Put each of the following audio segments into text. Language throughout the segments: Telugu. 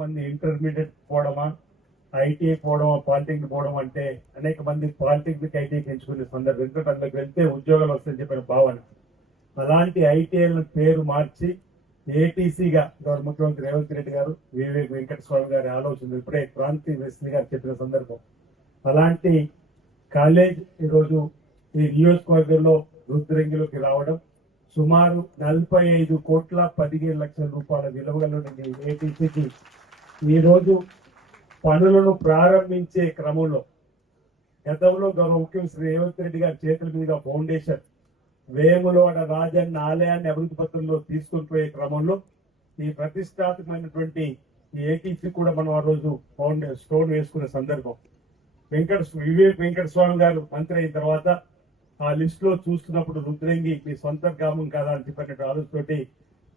మంది ఇంటర్మీడియట్ పోవడమా, ఐటీఐ పోవడమా, పాలిటెక్నిక్ పోవడం అంటే అనేక మంది పాలిటెక్నిక్ ఐటీఐ ఎంచుకునే సందర్భం. ఎందుకంటే అందులోకి వెళ్తే ఉద్యోగాలు వస్తాయని చెప్పిన భావన. అలాంటి ఐటీఐల పేరు మార్చి ఏటీసీగా గౌరవ ముఖ్యమంత్రి రేవంత్ రెడ్డి గారు, వివేక్ వెంకటస్వామి గారి ఆలోచన ఇప్పుడే క్రాంతి వెస్లీ గారు చెప్పిన సందర్భం. అలాంటి కాలేజ్ ఈరోజు ఈ నియోజకవర్గంలో రుద్రంగిలోకి రావడం, సుమారు 45,15,00,000 రూపాయల విలువగల ఏటీసీకి ఈరోజు పనులను ప్రారంభించే క్రమంలో గతంలో గౌరవ ముఖ్యమంత్రి రేవంత్ రెడ్డి గారి చేతుల మీదుగా ఫౌండేషన్ వేములవాడ రాజన్న ఆలయాన్ని అభివృద్ధి పత్రంలో తీసుకొని పోయే క్రమంలో ఈ ప్రతిష్టాత్మకమైనటువంటి ఈ ఏటీసీ కూడా మనం ఆ రోజు స్టోన్ వేసుకునే సందర్భం. వివేక్ వెంకటస్వామి గారు మంత్రి అయిన తర్వాత ఆ లిస్ట్ లో చూస్తున్నప్పుడు రుద్రంగి మీ సొంత గ్రామం కాదా అని చెప్పినట్టు ఆలోచనతోటి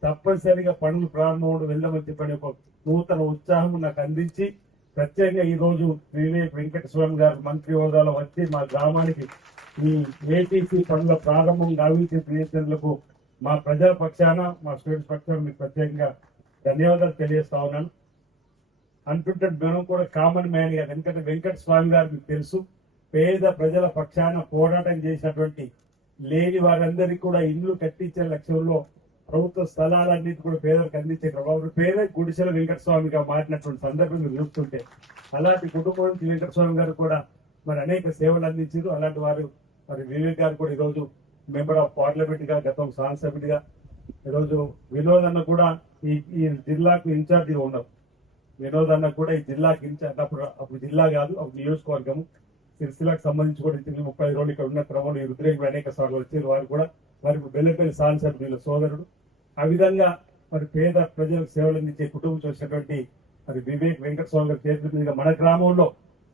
తప్పనిసరిగా పనులు ప్రారంభం వెళ్దామని చెప్పని ఒక నూతన ఉత్సాహం నాకు అందించి ప్రత్యేకంగా ఈ రోజు వివేక్ వెంకటస్వామి గారు మంత్రి హోదాలో వచ్చి మా గ్రామానికి ఈ ఏటీసీ పనుల ప్రారంభం గావించే ప్రయత్నాలకు మా ప్రజల పక్షాన, మా స్టూడెంట్స్ పక్షాన మీకు ప్రత్యేకంగా ధన్యవాదాలు తెలియజేస్తా ఉన్నాను. అంటుంటే మనం కూడా కామన్ మ్యాన్ గా, ఎందుకంటే వెంకట స్వామి గారు మీకు తెలుసు, పేద ప్రజల పక్షాన పోరాటం చేసినటువంటి, లేని వారందరికీ కూడా ఇల్లు కట్టించే లక్ష్యంలో ప్రభుత్వ స్థలాలన్నిటి కూడా పేదలకు అందించే క్రమంలో పేద గుడిసెల వెంకటస్వామిగా మారినటువంటి సందర్భం మీరు చూస్తుంటే, అలాంటి కుటుంబం నుంచి వెంకటస్వామి గారు కూడా మరి అనేక సేవలు అందించారు. అలాంటి వారు మరి వివేక్ గారు కూడా ఈరోజు మెంబర్ ఆఫ్ పార్లమెంట్ గా, గతం శాసనసభ్యుడిగా, ఈరోజు వినోద్ అన్న కూడా ఈ జిల్లాకు ఇన్ఛార్జిగా ఉన్నారు. వినోద్ అన్న కూడా ఈ జిల్లాకి ఇన్ఛార్జ్, అప్పుడు జిల్లా కాదు, అప్పుడు నియోజకవర్గము సిరిసిల్లాకు సంబంధించి కూడా 30 రోజులు ఇక్కడ ఉన్న క్రమంలో ఈ రుద్రేకి అనేక సార్లు వచ్చారు. వారు కూడా వారికి బెల్లపల్లి శాసనసభ్యుల సోదరుడు. ఆ విధంగా మరి పేద ప్రజలకు సేవలు అందించే కుటుంబం చూసినటువంటి మరి వివేక్ వెంకటస్వామి గారి చేతుల మీదుగా మన గ్రామంలో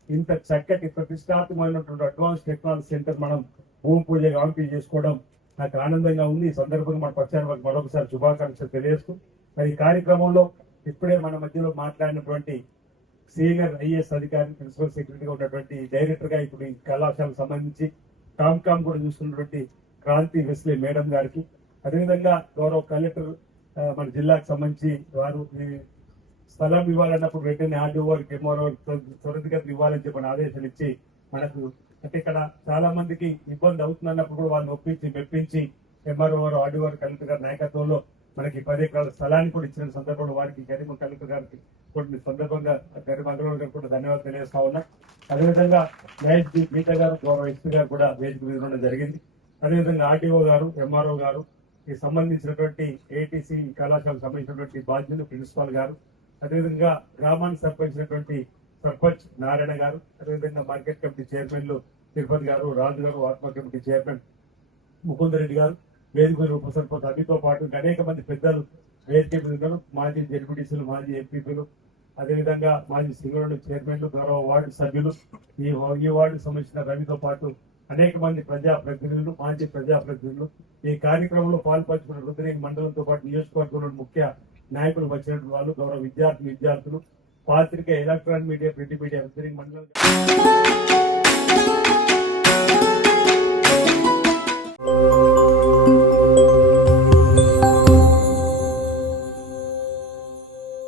ఇంత చక్కటి ప్రతిష్టాత్మకమైనటువంటి అడ్వాన్స్ టెక్నాలజీ సెంటర్ మనం భూమి పూజ గాంపీ చేసుకోవడం నాకు ఆనందంగా ఉంది. ఈ సందర్భంగా మన పక్షాన వారికి మరొకసారి శుభాకాంక్షలు తెలియజేస్తూ, మరి ఈ కార్యక్రమంలో ఇప్పుడే మన మధ్యలో మాట్లాడినటువంటి సీనియర్ ఐఏఎస్ అధికారి, ప్రిన్సిపల్ సెక్రటరీగా ఉన్నటువంటి డైరెక్టర్ గా ఇప్పుడు ఈ కళాశాలకు సంబంధించి కామ్ కూడా చూస్తున్నటువంటి క్రాంతి వెస్లీ మేడం గారికి, అదేవిధంగా గౌరవ కలెక్టర్ మన జిల్లాకు సంబంధించి వారు స్థలం ఇవ్వాలన్నప్పుడు వెంటనే ఆర్డీఓ వారికి, ఎంఆర్ఓ త్వరితగతిన ఇవ్వాలని చెప్పిన ఆదేశాలు ఇచ్చి మనకు అంటే ఇక్కడ చాలా మందికి ఇబ్బంది అవుతుందన్నప్పుడు కూడా వాళ్ళని ఒప్పించి మెప్పించి ఎంఆర్ఓ వారు, ఆర్డీఓ వారు, కలెక్టర్ గారి నాయకత్వంలో మనకి 10 ఎకరాల స్థలాన్ని కూడా ఇచ్చిన సందర్భంలో వారికి గరిమ కలెక్టర్ గారికి కొన్ని సందర్భంగా గరిమ అగ్రవాల్ గారు కూడా ధన్యవాదాలు తెలియజేస్తా ఉన్నా. అదేవిధంగా మహేష్ గీత గారు, గౌరవ ఎస్పీ గారు కూడా వేదిక మీద ఉండడం జరిగింది. అదేవిధంగా ఆర్డీఓ గారు, ఎంఆర్ఓ గారు, ఈ సంబంధించినటువంటి ఏటీసీ కళాశాలకు సంబంధించినటువంటి బాధ్యులు, ప్రిన్సిపాల్ గారు, అదేవిధంగా గ్రామానికి సంబంధించినటువంటి సర్పంచ్ నారాయణ గారు, అదేవిధంగా మార్కెట్ కమిటీ చైర్మన్లు తిరుపతి గారు, రాజు గారు, ఆత్మ కమిటీ చైర్మన్ ముకుందరెడ్డి గారు, వేదిక ఉప సర్పంచ్ అన్నితో పాటు అనేక మంది పెద్దలు వేదిక మీద ఉన్నారు. మాజీ జడ్పీటీసీలు, మాజీ ఎంపీపీలు, అదేవిధంగా మాజీ సింగరేణి చైర్మన్లు, గౌరవ వార్డు సభ్యులు, ఈ వార్డుకు సంబంధించిన రవితో పాటు అనేక మంది ప్రజాప్రతినిధులు, మాజీ ప్రజాప్రతినిధులు ఈ కార్యక్రమంలో పాల్పంచుకున్న రుద్రేగి మండలంతో పాటు నియోజకవర్గంలో ముఖ్య నాయకులు వచ్చినటువంటి వాళ్ళు, గౌరవ విద్యార్థులు, పాత్రిక, ఎలక్ట్రానిక్ మీడియా, ప్రింట్ మీడియా, రుద్రేగి మండలం